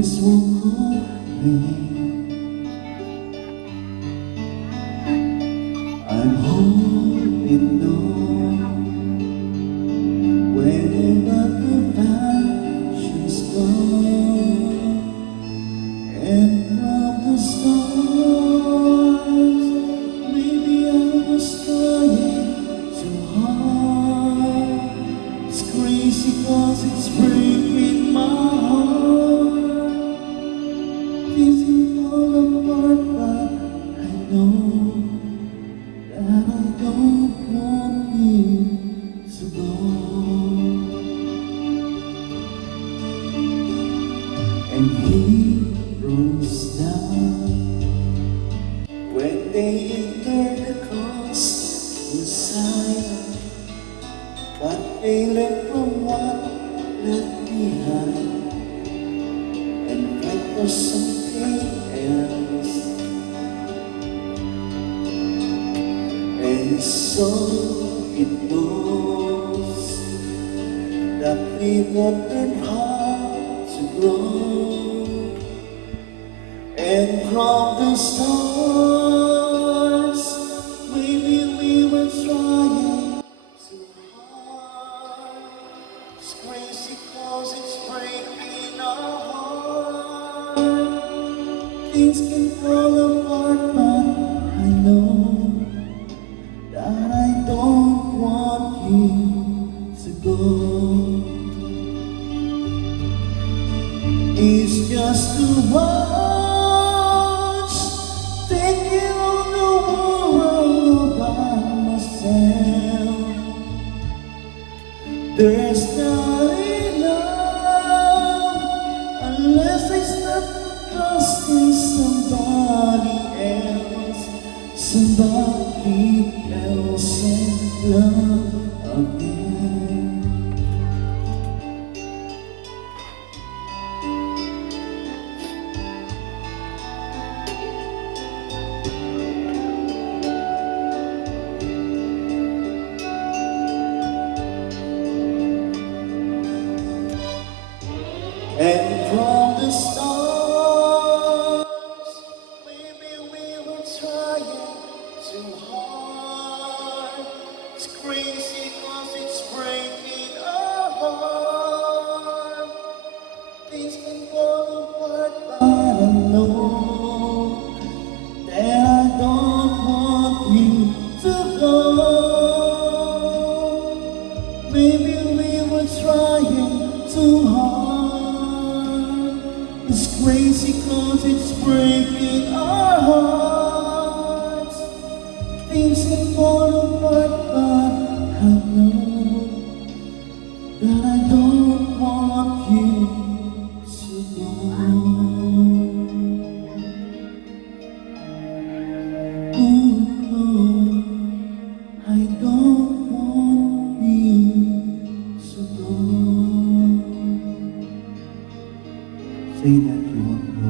this won't go away. I'm holding on whenever compassion's gone, and from the stars, maybe I was trying too hard. It's crazy 'cause it's breaking my heart. Things can fall apart, but I know that I don't want you to go. And heroes die when they endure the cross inside, but they learn from what left behind and fight for something else. And so it goes that we won't learn how to grow. And from the stars, maybe we were trying too hard. It's crazy 'cause it's breaking our heart. Things can fall apart, but I know that I don't want you to go. It's just too much taking on the world all by myself. There's not enough unless I start to trust in somebody else and love again. And from the stars, maybe we were trying too hard. It's crazy 'cause it's breaking our heart. Things can fall apart, but I know that I don't want you to go. Maybe we were trying too hard. It's crazy 'cause it's breaking our hearts. Things can fall apart, but I know that I don't want you to go. Ooh, no, I don't want you to go. Say that you won't go.